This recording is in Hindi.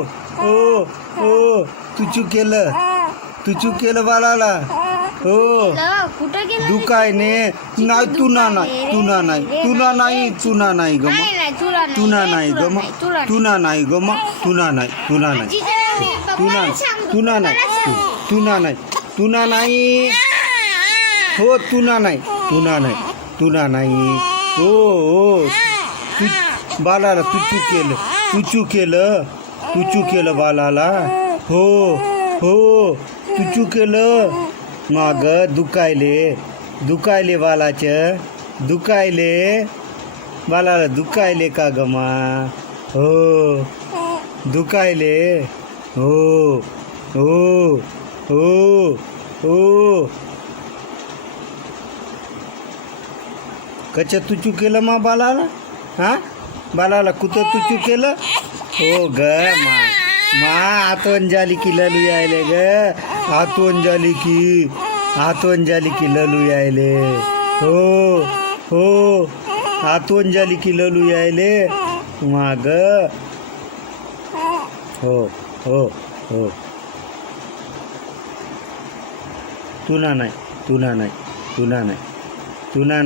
ओ ओ तुचु केल तुचु केल बाळाला ओ दुकाय ने ना तुना ना तुना नाही तुना नाही तुना नाही गम तुना नाही गम तुना नाही गम तुना नाही तुना नाही तुना तुना नाही तुना नाही तुना नाही हो तुना नाही तुना नाही तुना नाही ओ ओ बाळाला तुचू केलं तुचू केलं तुचू केलं बालाला हो हो तुचू केलं माग बाला दुखायले बालाचं दुखायले बालाला दुखायले का ग मा हो दुखायले हो हो हो हो कच तुचू केलं मा बालाला हा बालाला कुठं तुचू केलं हो ग मा आतवंजाली की ललू यायले ग आतवन झाली की आतवन झाली की ललू यायले हो हो, आतवंजाली की ललू यायले मा ग हो हो हो तुना नाही तुना नाही तुना नाही